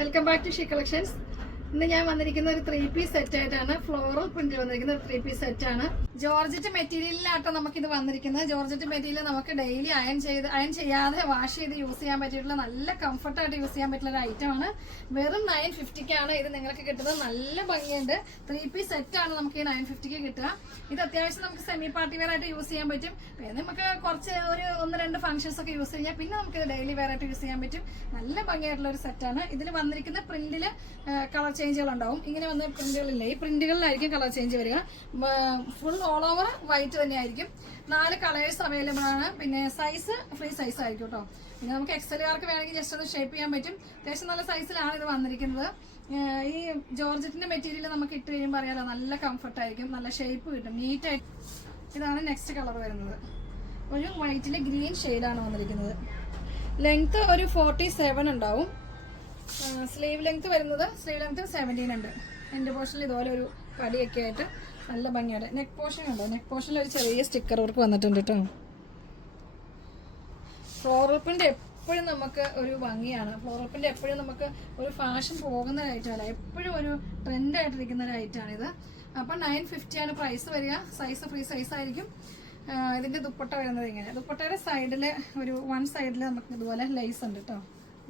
Welcome back to She Collections. ഇന്ന് ഞാൻ വന്നിരിക്കുന്ന ഒരു 3 പീസ് സെറ്റ് ആയിട്ടാണ്. ഫ്ലോറൽ പ്രിന്റ് വന്നിരിക്കുന്ന ഒരു 3 പീസ് സെറ്റ് ആണ്. ജോർജറ്റ് മെറ്റീരിയലിലാട്ടോ നമുക്കിത് വന്നിരിക്കുന്നത്. ജോർജറ്റ് മെറ്റീരിയൽ നമുക്ക് ഡെയിലി അയൺ ചെയ്യാതെ വാഷ് ചെയ്ത് യൂസ് ചെയ്യാൻ പറ്റിയിട്ടുള്ള നല്ല കംഫർട്ടായിട്ട് യൂസ് ചെയ്യാൻ പറ്റുന്ന ഒരു ഐറ്റം ആണ്. വെറും 950ക്കാണ് ഇത് നിങ്ങൾക്ക് കിട്ടുന്നത്. നല്ല ഭംഗിയുണ്ട്. 3 പീസ് സെറ്റ് ആണ് നമുക്ക് ഈ 950ക്ക് കിട്ടുക. ഇത് അത്യാവശ്യം നമുക്ക് സെമി പാർട്ടി വെയർ ആയിട്ട് യൂസ് ചെയ്യാൻ പറ്റും. നമുക്ക് കുറച്ച് ഒരു 1-2 ഫംഗ്ഷൻസ് ഒക്കെ യൂസ് ചെയ്യാം. പിന്നെ നമുക്ക് ഡെയിലി വെയർ ആയിട്ട് യൂസ് ചെയ്യാൻ പറ്റും. നല്ല ഭംഗിയായിട്ടുള്ള ഒരു സെറ്റാണ്. ഇതിൽ വന്നിരിക്കുന്ന പ്രിന്റില് കളർ ചേഞ്ചുകൾ ഉണ്ടാവും. ഇങ്ങനെ വന്ന പ്രിന്റുകളില്ലേ, ഈ പ്രിന്റുകളിലായിരിക്കും കളർ ചേഞ്ച് വരിക. ഫുൾ ഓൾ ഓവർ വൈറ്റ് തന്നെയായിരിക്കും. 4 കളേഴ്സ് അവൈലബിൾ ആണ്. പിന്നെ സൈസ് ഫ്രീ സൈസ് ആയിരിക്കും കേട്ടോ. പിന്നെ നമുക്ക് എക്സലുകാർക്ക് വേണമെങ്കിൽ ജസ്റ്റ് ഒന്ന് ഷേപ്പ് ചെയ്യാൻ പറ്റും. അത്യാവശ്യം നല്ല സൈസിലാണ് ഇത് വന്നിരിക്കുന്നത്. ഈ ജോർജറ്റിന്റെ മെറ്റീരിയൽ നമുക്ക് ഇട്ട് കഴിയുമ്പോൾ അറിയാലോ, നല്ല കംഫർട്ടായിരിക്കും, നല്ല ഷേപ്പ് കിട്ടും, നീറ്റായിട്ട്. ഇതാണ് നെക്സ്റ്റ് കളർ വരുന്നത്. ഒരു വൈറ്റിലെ ഗ്രീൻ ഷെയ്ഡാണ് വന്നിരിക്കുന്നത്. ലെങ്ത് ഒരു 47 ഉണ്ടാവും. സ്ലീവ് ലെങ്ത് വരുന്നത് 17 ഉണ്ട്. എൻ്റെ പോർഷനിൽ ഇതുപോലെ ഒരു പടിയൊക്കെ ആയിട്ട് നല്ല ഭംഗിയാണ്. നെക്ക് പോർഷൻ ഉണ്ടോ, നെക്ക് പോർഷനിൽ ഒരു ചെറിയ സ്റ്റിക്കർ വർക്ക് വന്നിട്ടുണ്ട് കേട്ടോ. ഫ്ലോറൽ പ്രിന്റ് എപ്പോഴും നമുക്ക് ഒരു ഭംഗിയാണ്. ഫ്ലോറൽ പ്രിന്റ് എപ്പോഴും നമുക്ക് ഒരു ഫാഷൻ പോകുന്ന ഒരു ഐറ്റമല്ല, എപ്പോഴും ഒരു ട്രെൻഡായിട്ടിരിക്കുന്ന ഒരു ഐറ്റമാണിത്. അപ്പം 950 ആണ് പ്രൈസ് വരിക. സൈസ് ഫ്രീ സൈസ് ആയിരിക്കും. ഇതിൻ്റെ ദുപ്പട്ട വരുന്നത് ഇങ്ങനെ. ദുപ്പട്ടയുടെ സൈഡിൽ ഒരു 1 സൈഡിൽ നമുക്ക് ഇതുപോലെ ലേസ് ഉണ്ട് കേട്ടോ.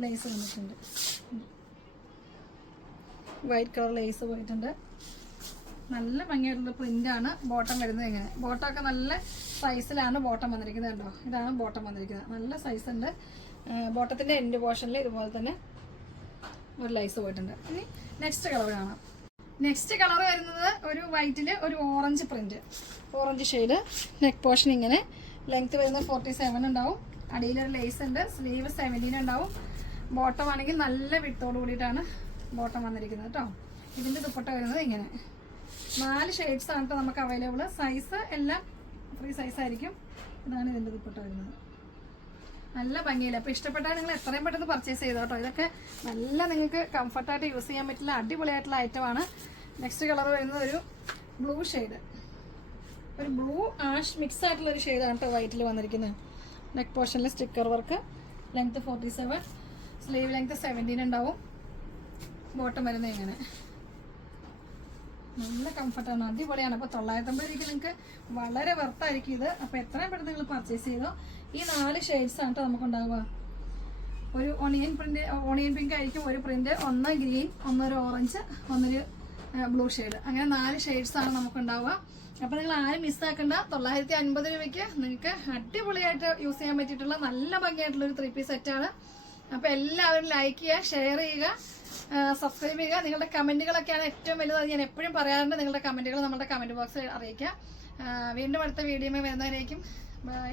ലേസ് വന്നിട്ടുണ്ട്, വൈറ്റ് കളർ ലേസ് പോയിട്ടുണ്ട്. നല്ല ഭംഗിയായിട്ടുള്ള പ്രിന്റാണ്. ബോട്ടം വരുന്നത് ഇങ്ങനെ. ബോട്ടമൊക്കെ നല്ല സൈസിലാണ് ബോട്ടം വന്നിരിക്കുന്നത് കേട്ടോ. ഇതാണ് ബോട്ടം വന്നിരിക്കുന്നത്. നല്ല സൈസ് ഉണ്ട്. ബോട്ടത്തിന്റെ എൻഡ് പോർഷനിൽ ഇതുപോലെ തന്നെ ഒരു ലൈസ് പോയിട്ടുണ്ട്. ഇനി നെക്സ്റ്റ് കളർ കാണാം. നെക്സ്റ്റ് കളർ വരുന്നത് ഒരു വൈറ്റില് ഒരു orange print, orange shade. Neck portion ഇങ്ങനെ. ലെങ്ത് വരുന്നത് 47 ഉണ്ടാവും. അടിയിലൊരു ലേസ് ഉണ്ട്. സ്ലീവ് 17 ഉണ്ടാവും. ബോട്ടം ആണെങ്കിൽ നല്ല വിട്ടോട് കൂടിയിട്ടാണ് ബോട്ടം വന്നിരിക്കുന്നത് കേട്ടോ. ഇതിൻ്റെ ദുപ്പട്ട വരുന്നത് ഇങ്ങനെ. 4 ഷെയ്ഡ്സ് ആണ് കേട്ടോ നമുക്ക് അവൈലബിൾ. സൈസ് എല്ലാം ഫ്രീ സൈസ് ആയിരിക്കും. ഇതാണ് ഇതിൻ്റെ ദുപ്പട്ട വരുന്നത്. നല്ല ഭംഗിയില്ല. അപ്പോൾ ഇഷ്ടപ്പെട്ടാൽ നിങ്ങൾ എത്രയും പെട്ടെന്ന് പർച്ചേസ് ചെയ്തോ കേട്ടോ. ഇതൊക്കെ നല്ല നിങ്ങൾക്ക് കംഫർട്ടായിട്ട് യൂസ് ചെയ്യാൻ പറ്റില്ല അടിപൊളിയായിട്ടുള്ള ഐറ്റമാണ്. നെക്സ്റ്റ് കളർ വരുന്നത് ഒരു ബ്ലൂ ഷെയ്ഡ്, ഒരു ബ്ലൂ ആഷ് മിക്സ് ആയിട്ടുള്ള ഒരു ഷെയ്ഡാണ് കേട്ടോ വൈറ്റിൽ വന്നിരിക്കുന്നത്. നെക്ക് പോർഷനിൽ sticker work. Length 47, sleeve length 17 ഉണ്ടാവും. ബോട്ടം വരുന്നത് ഇങ്ങനെ. നല്ല കംഫർട്ടാണ്, അടിപൊളിയാണ്. അപ്പോൾ 950 നിങ്ങൾക്ക് വളരെ വർത്തായിരിക്കും ഇത്. അപ്പോൾ എത്രയും പെട്ടെന്ന് നിങ്ങൾ പർച്ചേസ് ചെയ്തോ. ഈ 4 ഷെയ്ഡ്സ് ആണ് കേട്ടോ നമുക്കുണ്ടാവുക. ഒരു ഓണിയൻ പിങ്ക് ആയിരിക്കും ഒരു പ്രിന്റ്, ഒന്ന് ഗ്രീൻ, ഒന്നൊരു ഓറഞ്ച്, ഒന്നൊരു ബ്ലൂ ഷെയ്ഡ്. അങ്ങനെ 4 ഷെയ്ഡ്സ് ആണ് നമുക്കുണ്ടാവുക. അപ്പോൾ നിങ്ങൾ ആരും മിസ്സാക്കണ്ട. 950 രൂപയ്ക്ക് നിങ്ങൾക്ക് അടിപൊളിയായിട്ട് യൂസ് ചെയ്യാൻ പറ്റിയിട്ടുള്ള നല്ല ഭംഗിയായിട്ടുള്ള ഒരു 3 പീസ് സെറ്റാണ്. അപ്പോൾ എല്ലാവരും ലൈക്ക് ചെയ്യുക, ഷെയർ ചെയ്യുക, സബ്സ്ക്രൈബ് ചെയ്യുക. നിങ്ങളുടെ കമൻറ്റുകളൊക്കെയാണ് ഏറ്റവും വലുത്. അത് ഞാൻ എപ്പോഴും പറയാറുണ്ട്. നിങ്ങളുടെ കമൻറ്റുകൾ നമ്മുടെ കമൻറ്റ് ബോക്സിൽ അറിയിക്കുക. വീണ്ടും അടുത്ത വീഡിയോയിൽ വരുന്നതിലേക്കും ബൈ.